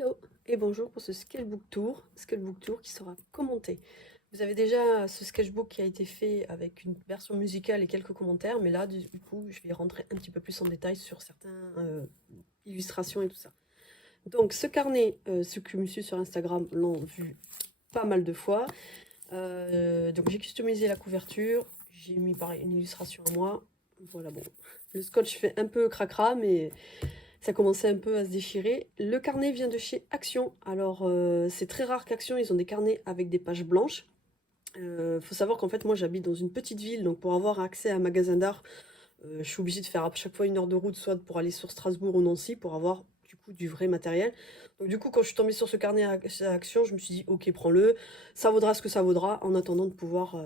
Hello et bonjour pour ce sketchbook tour qui sera commenté. Vous avez déjà ce sketchbook qui a été fait avec une version musicale et quelques commentaires, mais là du coup je vais rentrer un petit peu plus en détail sur certaines illustrations et tout ça. Donc ce carnet, ceux qui me suivent sur Instagram l'ont vu pas mal de fois. Donc j'ai customisé la couverture, j'ai mis pareil une illustration à moi. Voilà bon, le scotch fait un peu cracra, mais ça commençait un peu à se déchirer. Le carnet vient de chez Action. Alors, c'est très rare qu'Action, ils ont des carnets avec des pages blanches. Faut savoir qu'en fait, moi, j'habite dans une petite ville, donc pour avoir accès à un magasin d'art, je suis obligée de faire à chaque fois 1 heure de route, soit pour aller sur Strasbourg ou Nancy, pour avoir du coup du vrai matériel. Donc du coup, quand je suis tombée sur ce carnet à Action, je me suis dit, ok, prends-le, ça vaudra ce que ça vaudra, en attendant de pouvoir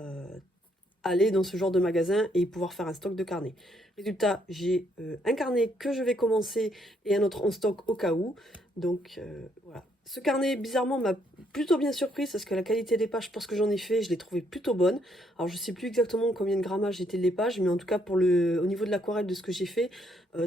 aller dans ce genre de magasin et pouvoir faire un stock de carnets. Résultat, j'ai un carnet que je vais commencer et un autre en stock au cas où. Donc voilà. Ce carnet, bizarrement, m'a plutôt bien surprise parce que la qualité des pages, pour ce que j'en ai fait, je l'ai trouvé plutôt bonne. Alors, je sais plus exactement combien de grammage étaient les pages, mais en tout cas, au niveau de l'aquarelle de ce que j'ai fait,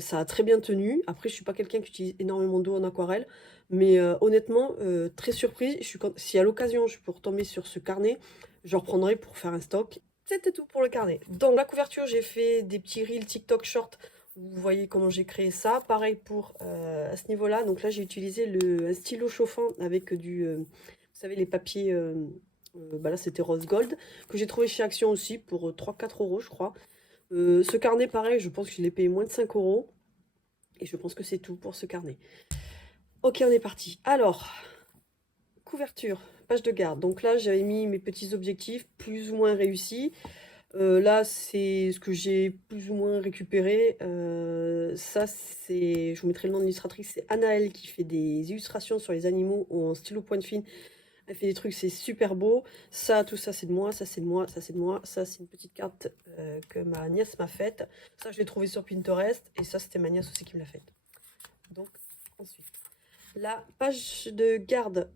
ça a très bien tenu. Après, je suis pas quelqu'un qui utilise énormément d'eau en aquarelle, mais honnêtement, très surprise. Si à l'occasion, je peux retomber sur ce carnet, je reprendrai pour faire un stock. C'était tout pour le carnet. Dans la couverture, j'ai fait des petits reels TikTok short. Vous voyez comment j'ai créé ça. Pareil pour à ce niveau-là. Donc là, j'ai utilisé un stylo chauffant avec vous savez, les papiers. Bah là, c'était rose gold que j'ai trouvé chez Action aussi pour 3-4 € je crois. Ce carnet, pareil, je pense que je l'ai payé moins de 5 € et je pense que c'est tout pour ce carnet. Ok, on est parti. Alors, couverture, page de garde. Donc là, j'avais mis mes petits objectifs plus ou moins réussis. Là, c'est ce que j'ai plus ou moins récupéré. Ça, c'est, je vous mettrai le nom de l'illustratrice, c'est Anaëlle qui fait des illustrations sur les animaux en stylo pointe fine. Elle fait des trucs, c'est super beau. Ça, tout ça, c'est de moi. Ça, c'est de moi. Ça, c'est de moi. Ça, c'est une petite carte que ma nièce m'a faite. Ça, je l'ai trouvé sur Pinterest. Et ça, c'était ma nièce aussi qui me l'a faite. Donc, ensuite. La page de garde,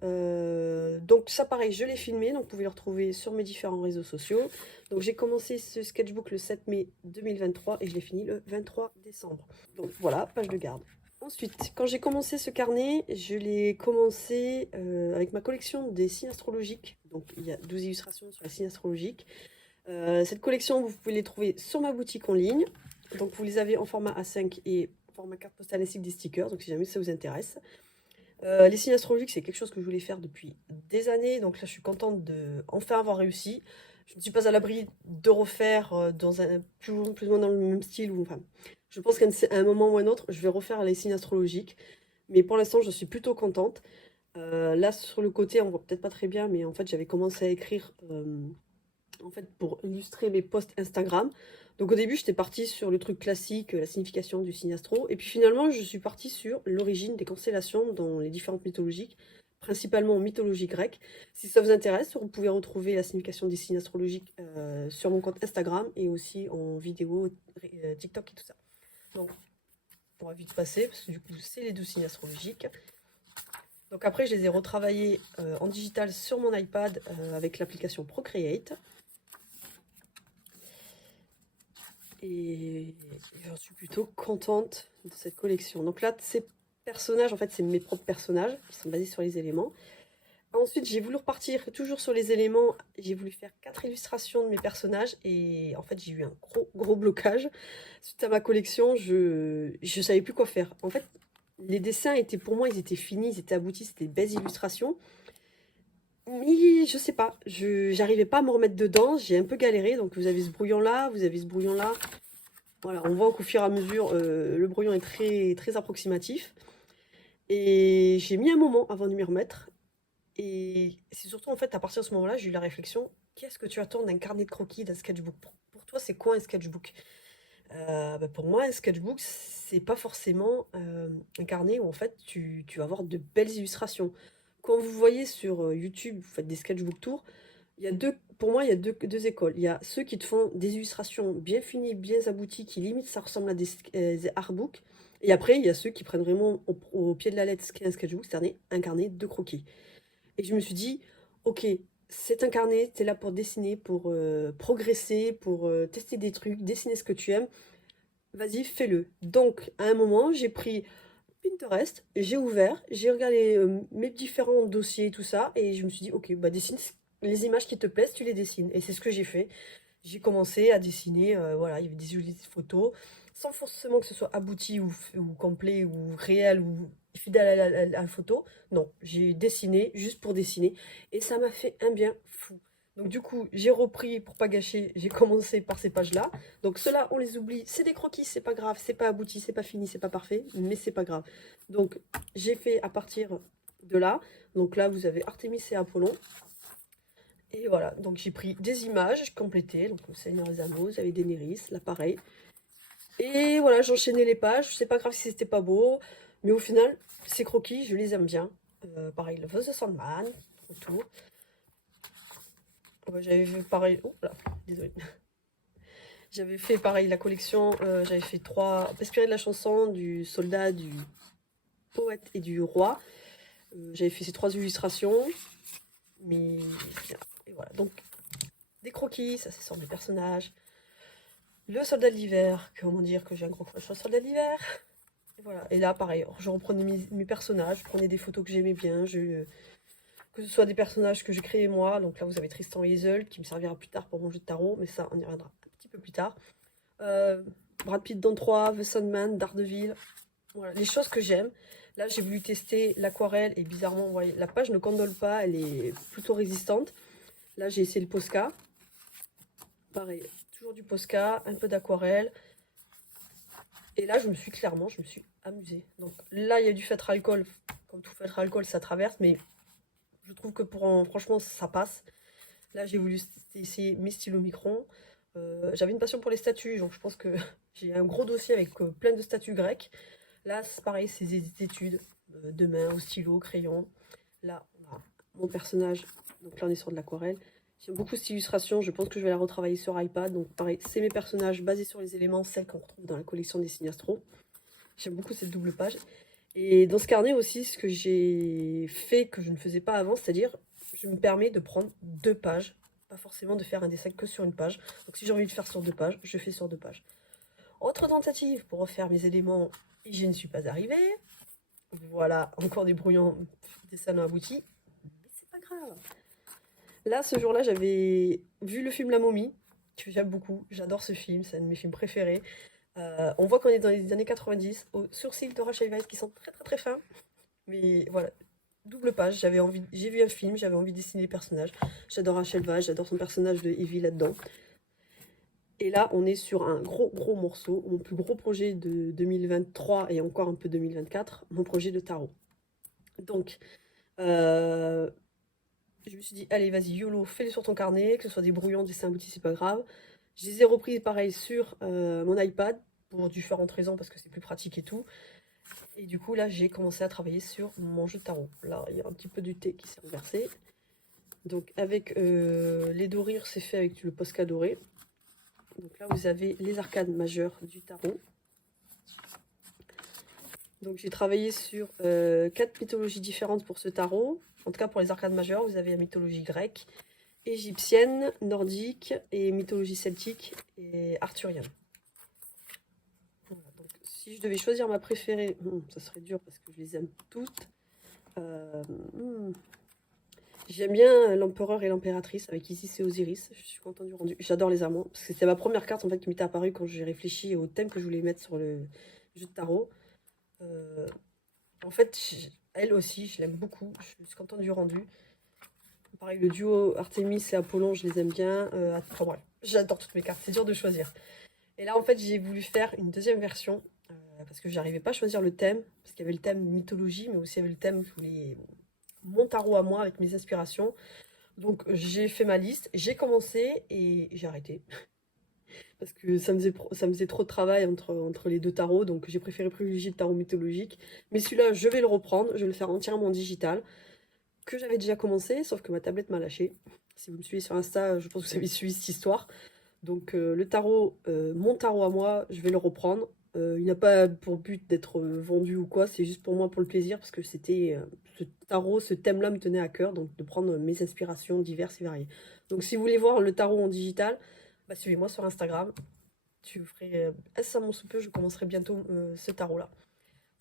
donc ça pareil, je l'ai filmé, donc vous pouvez le retrouver sur mes différents réseaux sociaux. Donc j'ai commencé ce sketchbook le 7 mai 2023 et je l'ai fini le 23 décembre. Donc voilà, page de garde. Ensuite, quand j'ai commencé ce carnet, je l'ai commencé avec ma collection des signes astrologiques. Donc il y a 12 illustrations sur les signes astrologiques. Cette collection, vous pouvez les trouver sur ma boutique en ligne. Donc vous les avez en format A5 et format carte postale ainsi que des stickers, donc si jamais ça vous intéresse. Les signes astrologiques, c'est quelque chose que je voulais faire depuis des années, donc là je suis contente de enfin avoir réussi. Je ne suis pas à l'abri de refaire dans plus ou moins dans le même style, ou enfin, je pense qu'à un moment ou un autre, je vais refaire les signes astrologiques, mais pour l'instant je suis plutôt contente. Là sur le côté, on voit peut-être pas très bien, mais en fait j'avais commencé à écrire en fait, pour illustrer mes posts Instagram. Donc au début, j'étais partie sur le truc classique, la signification du signe astro. Et puis finalement, je suis partie sur l'origine des constellations dans les différentes mythologies, principalement en mythologie grecque. Si ça vous intéresse, vous pouvez retrouver la signification des signes astrologiques sur mon compte Instagram et aussi en vidéo TikTok et tout ça. Donc, on va vite passer, parce que du coup, c'est les 12 signes astrologiques. Donc après, je les ai retravaillés en digital sur mon iPad avec l'application Procreate. Et j'en suis plutôt contente de cette collection. Donc là, ces personnages, en fait, c'est mes propres personnages qui sont basés sur les éléments. Ensuite, j'ai voulu repartir toujours sur les éléments. J'ai voulu faire 4 illustrations de mes personnages et en fait, j'ai eu un gros blocage. Suite à ma collection, je savais plus quoi faire. En fait, les dessins étaient pour moi, ils étaient finis, ils étaient aboutis, c'était des belles illustrations. Mais je sais pas, j'arrivais pas à me remettre dedans, j'ai un peu galéré. Donc vous avez ce brouillon là, vous avez ce brouillon là. Voilà, on voit qu'au fur et à mesure, le brouillon est très approximatif. Et j'ai mis un moment avant de m'y remettre. Et c'est surtout en fait à partir de ce moment-là, j'ai eu la réflexion, qu'est-ce que tu attends d'un carnet de croquis, d'un sketchbook? Pour toi, c'est quoi un sketchbook? Bah, pour moi, un sketchbook, c'est pas forcément un carnet où en fait tu vas avoir de belles illustrations. Quand vous voyez sur YouTube, vous faites des sketchbook tours, pour moi, il y a deux écoles. Il y a ceux qui te font des illustrations bien finies, bien abouties, qui limite ça ressemble à des artbooks. Et après, il y a ceux qui prennent vraiment au pied de la lettre ce qu'est un sketchbook, c'est-à-dire un carnet de croquis. Et je me suis dit, ok, c'est un carnet, t'es là pour dessiner, pour progresser, pour tester des trucs, dessiner ce que tu aimes. Vas-y, fais-le. Donc, à un moment, j'ai pris Pinterest, j'ai ouvert, j'ai regardé mes différents dossiers, tout ça, et je me suis dit, ok, bah dessine les images qui te plaisent, tu les dessines. Et c'est ce que j'ai fait. J'ai commencé à dessiner, voilà, il y avait des jolies photos, sans forcément que ce soit abouti ou complet ou réel ou fidèle à la photo. Non, j'ai dessiné juste pour dessiner et ça m'a fait un bien fou. Donc du coup, j'ai repris pour pas gâcher, j'ai commencé par ces pages-là. Donc ceux-là, on les oublie, c'est des croquis, c'est pas grave, c'est pas abouti, c'est pas fini, c'est pas parfait, mais c'est pas grave. Donc j'ai fait à partir de là. Donc là, vous avez Artémis et Apollon. Et voilà, donc j'ai pris des images complétées, donc le Seigneur des Anneaux, vous avez Daenerys, là pareil. Et voilà, j'enchaînais les pages, c'est pas grave si c'était pas beau, mais au final, ces croquis, je les aime bien. Pareil, le Feu de Sandman, autour. Ouais, j'avais fait pareil, oh là, désolé. J'avais fait pareil la collection, j'avais fait trois, inspiré de la chanson du soldat, du poète et du roi. J'avais fait ces trois illustrations, mais et voilà, donc des croquis, ça c'est sur mes personnages. Le soldat de l'hiver, comment dire que j'ai un gros crush sur le soldat de l'hiver. Et voilà. Et là, pareil, je reprenais mes personnages, je prenais des photos que j'aimais bien, que ce soit des personnages que j'ai créés moi. Donc là, vous avez Tristan et Isolde, qui me servira plus tard pour mon jeu de tarot, mais ça, on y reviendra un petit peu plus tard. Euh, Brad Pitt dans 3, The Sandman, Daredevil. Voilà, les choses que j'aime. Là, j'ai voulu tester l'aquarelle et bizarrement, vous voyez, la page ne condole pas, elle est plutôt résistante. Là, j'ai essayé le Posca. Pareil, toujours du Posca, un peu d'aquarelle. Et là, je me suis amusée. Donc là, il y a du feutre alcool. Comme tout feutre alcool, ça traverse, mais je trouve que franchement, ça passe. Là, j'ai voulu essayer mes stylos micron. J'avais une passion pour les statues, donc je pense que j'ai un gros dossier avec plein de statues grecques. Là, c'est pareil, c'est des études de main, au stylo, crayon. Là, on a mon personnage. Donc là, on est sur de l'aquarelle. J'aime beaucoup cette illustration, je pense que je vais la retravailler sur iPad. Donc pareil, c'est mes personnages basés sur les éléments, celles qu'on retrouve dans la collection des Sinastro. J'aime beaucoup cette double page. Et dans ce carnet aussi, ce que j'ai fait que je ne faisais pas avant, c'est-à-dire, je me permets de prendre 2 pages, pas forcément de faire un dessin que sur une page. Donc si j'ai envie de faire sur 2 pages, je fais sur 2 pages. Autre tentative pour refaire mes éléments, et je ne suis pas arrivée. Voilà, encore des brouillons, des salons aboutis, mais c'est pas grave. Là, ce jour-là, j'avais vu le film La Momie, que j'aime beaucoup, j'adore ce film, c'est un de mes films préférés. On voit qu'on est dans les années 90, aux sourcils de Rachel Weisz qui sont très très très fins. Mais voilà, double page, j'ai vu un film, j'avais envie de dessiner les personnages. J'adore Rachel Weisz, j'adore son personnage de Evie là-dedans. Et là, on est sur un gros gros morceau, mon plus gros projet de 2023 et encore un peu 2024, mon projet de tarot. Donc, euh, je me suis dit, allez, vas-y, YOLO, fais-les sur ton carnet, que ce soit des brouillons, des dessins aboutis, c'est pas grave. Je les ai repris pareil sur mon iPad pour différentes raisons parce que c'est plus pratique et tout. Et du coup, là, j'ai commencé à travailler sur mon jeu de tarot. Là, il y a un petit peu du thé qui s'est renversé. Donc, avec les dorures, c'est fait avec le Posca doré. Donc là, vous avez les arcades majeures du tarot. Donc, j'ai travaillé sur 4 mythologies différentes pour ce tarot. En tout cas, pour les arcades majeures, vous avez la mythologie grecque, égyptienne, nordique et mythologie celtique et arthurienne. Voilà, donc, si je devais choisir ma préférée, ça serait dur parce que je les aime toutes. Euh, J'aime bien l'empereur et l'impératrice avec Isis et Osiris. Je suis contente du rendu. J'adore les amants parce que c'était ma première carte en fait qui m'était apparue quand j'ai réfléchi au thème que je voulais mettre sur le jeu de tarot. Euh, En fait, elle aussi, je l'aime beaucoup. Je suis contente du rendu. Pareil, le duo Artemis et Apollon, je les aime bien. Enfin bref, j'adore toutes mes cartes. C'est dur de choisir. Et là, en fait, j'ai voulu faire une deuxième version parce que j'arrivais pas à choisir le thème parce qu'il y avait le thème mythologie, mais aussi il y avait le thème je voulais mon tarot à moi avec mes aspirations. Donc j'ai fait ma liste, j'ai commencé et j'ai arrêté. Parce que ça me faisait trop de travail entre les deux tarots, donc j'ai préféré privilégier le tarot mythologique. Mais celui-là, je vais le reprendre, je vais le faire entièrement en digital, que j'avais déjà commencé, sauf que ma tablette m'a lâché. Si vous me suivez sur Insta, je pense que vous avez suivi cette histoire. Donc le tarot, mon tarot à moi, je vais le reprendre. Il n'a pas pour but d'être vendu ou quoi, c'est juste pour moi pour le plaisir, parce que c'était ce tarot, ce thème-là me tenait à cœur, donc de prendre mes inspirations diverses et variées. Donc si vous voulez voir le tarot en digital, bah, suivez-moi sur Instagram. Tu ferai incessamment sous peu, je commencerai bientôt ce tarot-là.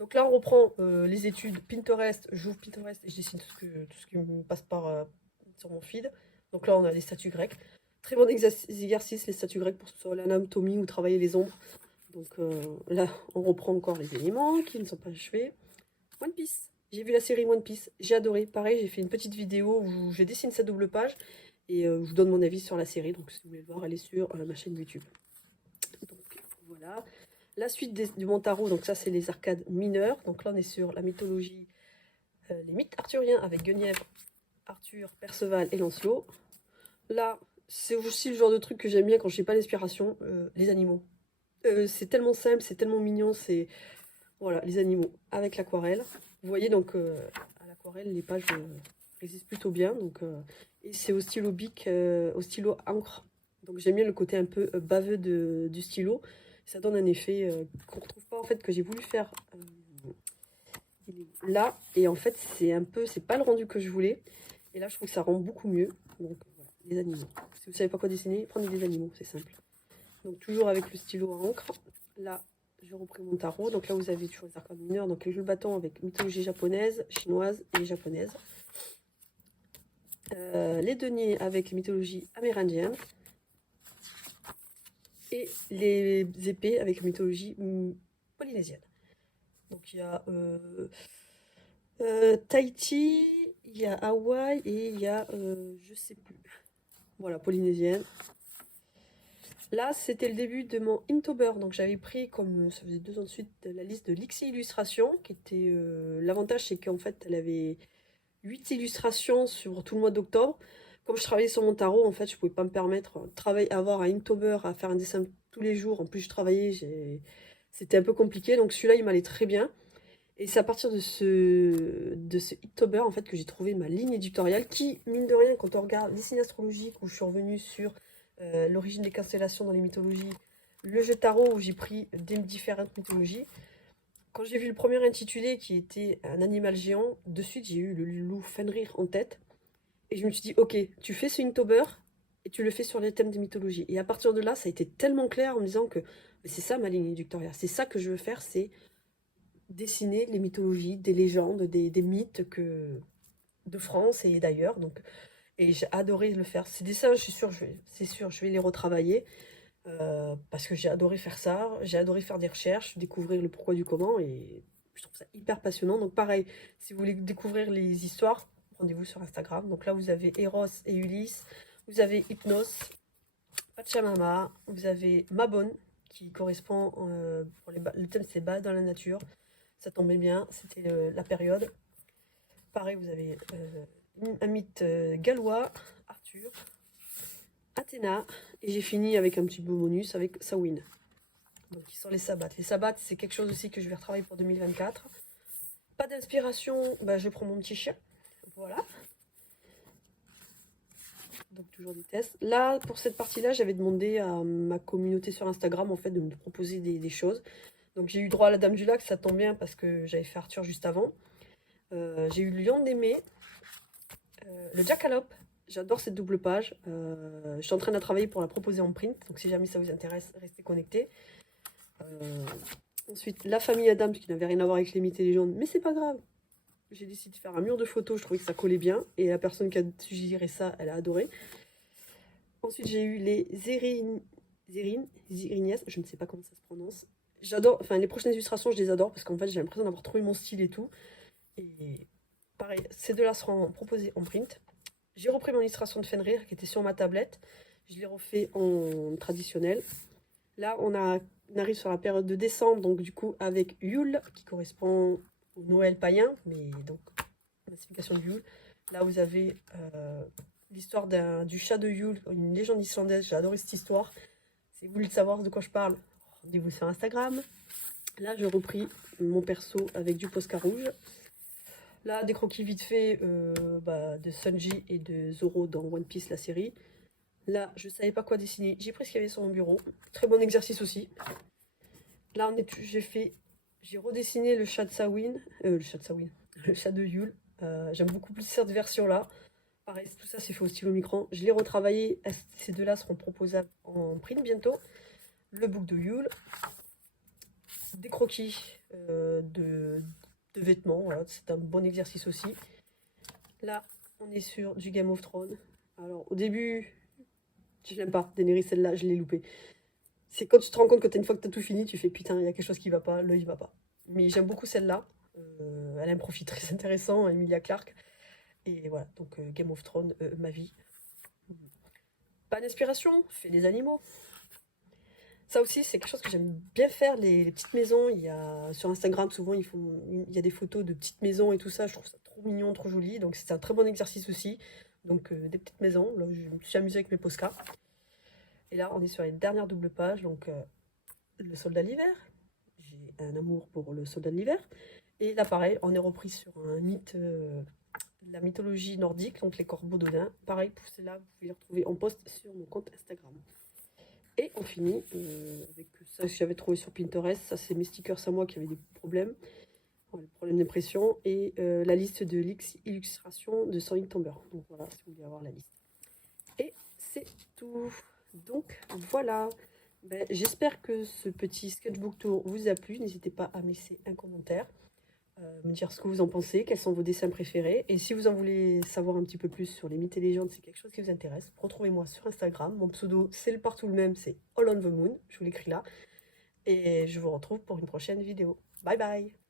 Donc là, on reprend les études Pinterest. J'ouvre Pinterest et je dessine tout ce qui me passe sur mon feed. Donc là, on a les statues grecques. Très bon exercice, les statues grecques, pour que ce soit l'anatomie ou travailler les ombres. Donc là, on reprend encore les éléments qui ne sont pas achevés. One Piece. J'ai vu la série One Piece. J'ai adoré. Pareil, j'ai fait une petite vidéo où je dessine sa double page et je vous donne mon avis sur la série. Donc si vous voulez le voir, allez sur ma chaîne YouTube. Donc voilà. La suite du Montaro, donc ça c'est les arcades mineures. Donc là on est sur la mythologie, les mythes arthuriens avec Guenièvre, Arthur, Perceval et Lancelot. Là, c'est aussi le genre de truc que j'aime bien quand je n'ai pas l'inspiration, les animaux. C'est tellement simple, c'est tellement mignon, c'est... Voilà, les animaux avec l'aquarelle. Vous voyez donc à l'aquarelle, les pages résistent plutôt bien. Donc, et c'est au stylo bic, au stylo encre. Donc j'aime bien le côté un peu baveux du stylo. Ça donne un effet qu'on ne retrouve pas en fait, que j'ai voulu faire là. Et en fait, c'est pas le rendu que je voulais. Et là, je trouve que ça rend beaucoup mieux. Donc voilà, les animaux. Si vous savez pas quoi dessiner, prenez des animaux, c'est simple. Donc toujours avec le stylo à encre. Là, je reprends mon tarot. Donc là, vous avez toujours les arcades mineurs. Donc les jeux de bâton avec mythologie japonaise, chinoise et japonaise. Les deniers avec mythologie amérindienne. Et les épées avec mythologie polynésienne. Donc il y a Tahiti, il y a Hawaï et il y a je sais plus. Voilà, polynésienne. Là, c'était le début de mon Inktober, donc j'avais pris, comme ça faisait 2 ans de suite, la liste de Lixi Illustration, qui était... l'avantage, c'est qu'en fait, elle avait 8 illustrations sur tout le mois d'octobre. Comme je travaillais sur mon tarot, en fait, je pouvais pas me permettre avoir un Inktober, à faire un dessin tous les jours. En plus, je travaillais, c'était un peu compliqué, donc celui-là, il m'allait très bien. Et c'est à partir de ce Inktober, en fait, que j'ai trouvé ma ligne éditoriale, qui, mine de rien, quand on regarde les signes astrologiques, où je suis revenue sur l'origine des constellations dans les mythologies, le jeu tarot où j'ai pris des différentes mythologies. Quand j'ai vu le premier intitulé qui était un animal géant, de suite j'ai eu le loup Fenrir en tête. Et je me suis dit, ok, tu fais ce Inktober et tu le fais sur les thèmes des mythologies. Et à partir de là, ça a été tellement clair en me disant que c'est ça ma ligne éditoriale, c'est ça que je veux faire, c'est dessiner les mythologies, des légendes, des mythes de France et d'ailleurs. Donc et j'ai adoré le faire. Ces dessins, je suis sûre, je vais les retravailler parce que j'ai adoré faire ça. J'ai adoré faire des recherches, découvrir le pourquoi du comment et je trouve ça hyper passionnant. Donc pareil, si vous voulez découvrir les histoires, rendez-vous sur Instagram. Donc là, vous avez Eros et Ulysse, vous avez Hypnos, Pachamama, vous avez Mabon qui correspond pour le thème c'est bas dans la nature. Ça tombait bien, c'était la période. Pareil, vous avez un mythe gallois, Arthur, Athéna, et j'ai fini avec un petit bonus avec Samhain. Donc qui sont les sabbats. Les sabbats, c'est quelque chose aussi que je vais retravailler pour 2024. Pas d'inspiration, bah, je prends mon petit chien. Voilà. Donc toujours des tests. Là, pour cette partie-là, j'avais demandé à ma communauté sur Instagram en fait de me proposer des choses. Donc j'ai eu droit à la Dame du Lac, ça tombe bien parce que j'avais fait Arthur juste avant. J'ai eu le Lion d'Aimé, le Jackalope. J'adore cette double page. Je suis en train de la travailler pour la proposer en print. Donc si jamais ça vous intéresse, restez connectés. Ensuite, la famille Adams qui n'avait rien à voir avec les mythes et légendes, mais c'est pas grave. J'ai décidé de faire un mur de photos, je trouvais que ça collait bien. Et la personne qui a suggéré ça, elle a adoré. Ensuite, j'ai eu les Zérinies, je ne sais pas comment ça se prononce. J'adore, enfin les prochaines illustrations, je les adore parce qu'en fait, j'ai l'impression d'avoir trouvé mon style et tout. Et pareil, ces deux-là seront proposés en print. J'ai repris mon illustration de Fenrir qui était sur ma tablette. Je l'ai refait en traditionnel. Là, on arrive sur la période de décembre, donc du coup avec Yule, qui correspond au Noël païen, mais donc la signification de Yule. Là, vous avez l'histoire du chat de Yule, une légende islandaise. J'ai adoré cette histoire. Si vous voulez savoir de quoi je parle, rendez-vous sur Instagram. Là, j'ai repris mon perso avec du Posca rouge. Là, des croquis vite fait de Sanji et de Zoro dans One Piece, la série. Là, je savais pas quoi dessiner. J'ai pris ce qu'il y avait sur mon bureau. Très bon exercice aussi. Là, j'ai redessiné le chat de Samhain. Le chat de Yule. J'aime beaucoup plus cette version-là. Pareil, tout ça, c'est fait au stylo micron. Je l'ai retravaillé. Ces deux-là seront proposés en print bientôt. Le book de Yule. Des croquis de vêtements. Voilà, c'est un bon exercice aussi. Là, on est sur du Game of Thrones. Alors, au début, je l'aime pas. Daenerys, celle-là, je l'ai loupée. C'est quand tu te rends compte que t'as une fois que t'as tout fini, tu fais putain, il y a quelque chose qui va pas, l'œil va pas. Mais j'aime beaucoup celle-là. Elle a un profil très intéressant, Emilia Clarke. Et voilà, donc Game of Thrones, ma vie. Pas d'inspiration, fais des animaux. Ça aussi, c'est quelque chose que j'aime bien faire, les petites maisons. Il y a, sur Instagram, souvent, il y a des photos de petites maisons et tout ça. Je trouve ça trop mignon, trop joli. Donc, c'est un très bon exercice aussi. Donc, des petites maisons. Là, je me suis amusée avec mes Posca. Et là, on est sur les dernières doubles pages. Donc, le soldat de l'hiver. J'ai un amour pour le soldat de l'hiver. Et là, pareil, on est repris sur un mythe de la mythologie nordique, donc les corbeaux d'Odin. Pareil, pour celle-là, vous pouvez les retrouver en post sur mon compte Instagram. Et on finit avec ça que j'avais trouvé sur Pinterest. Ça, c'est mes stickers à moi qui avaient des problèmes. Voilà, problème d'impression. Et la liste de illustrations de Sonic Tomber. Donc voilà, si vous voulez avoir la liste. Et c'est tout. Donc voilà. Ben, j'espère que ce petit sketchbook tour vous a plu. N'hésitez pas à me laisser un commentaire. Me dire ce que vous en pensez, quels sont vos dessins préférés. Et si vous en voulez savoir un petit peu plus sur les mythes et légendes, c'est quelque chose qui vous intéresse, retrouvez-moi sur Instagram. Mon pseudo, c'est le partout le même, c'est All on the Moon. Je vous l'écris là. Et je vous retrouve pour une prochaine vidéo. Bye bye!